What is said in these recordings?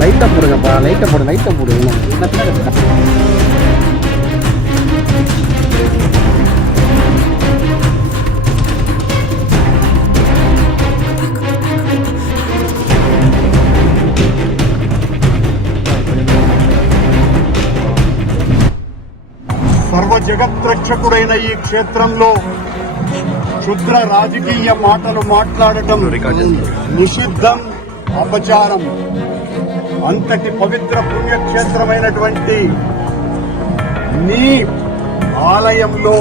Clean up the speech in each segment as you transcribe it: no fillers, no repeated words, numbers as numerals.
லைட்டா போடுங்கப்பா, லைட்டா போடு. సర్వ జగత్రక్షకుడైన ఈ క్షేత్రంలో క్షుద్ర రాజకీయ మాటలు మాట్లాడటం నిషిద్ధం, అపచారం. అంతటి పవిత్ర పుణ్యక్షేత్రమైనటువంటి నీ ఆలయంలో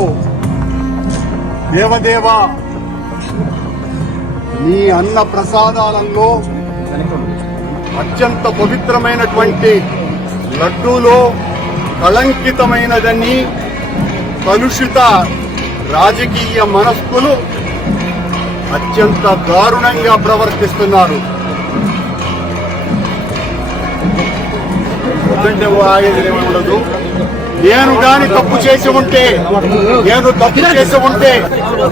దేవదేవ నీ అన్న ప్రసాదాలలో అత్యంత పవిత్రమైనటువంటి లడ్డూలో కళంకితమైనదని కలుషిత రాజకీయ మనస్కులు అత్యంత దారుణంగా ప్రవర్తిస్తున్నారు. ఉండదు. నేను గాని తప్పు చేసి ఉంటే,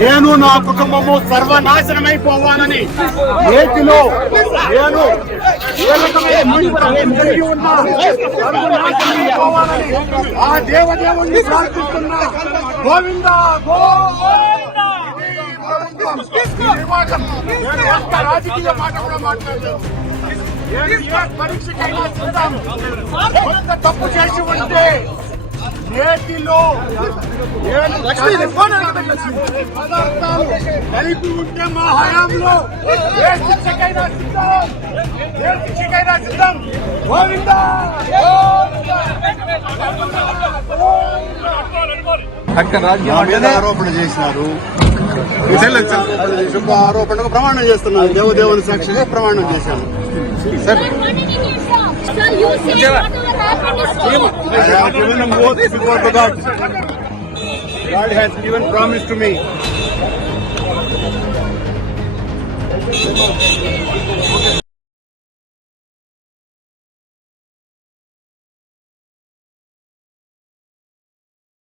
నేను నా కుటుంబము సర్వనాశనమైపోవాలని నేతిలో నేను ఆ దేవదేవుని ప్రార్థిస్తున్నా. గోవింద రాజకీయ మాట కూడా మాట్లాడలేదు. పరీక్షకైనా సిద్ధం. కొంత తప్పు చేసి ఉంటే నేతిలో పదార్థాలు కలిపి ఉంటే మా హయాంలో ఏ శిక్షకైనా సిద్ధం. గోవిందా ఆరోపణ చేసినారు. ఆరోపణకు ప్రమాణం చేస్తున్నాను. దేవదేవుని సాక్షిగా ప్రమాణం చేశాను. Sir God has given promise to me.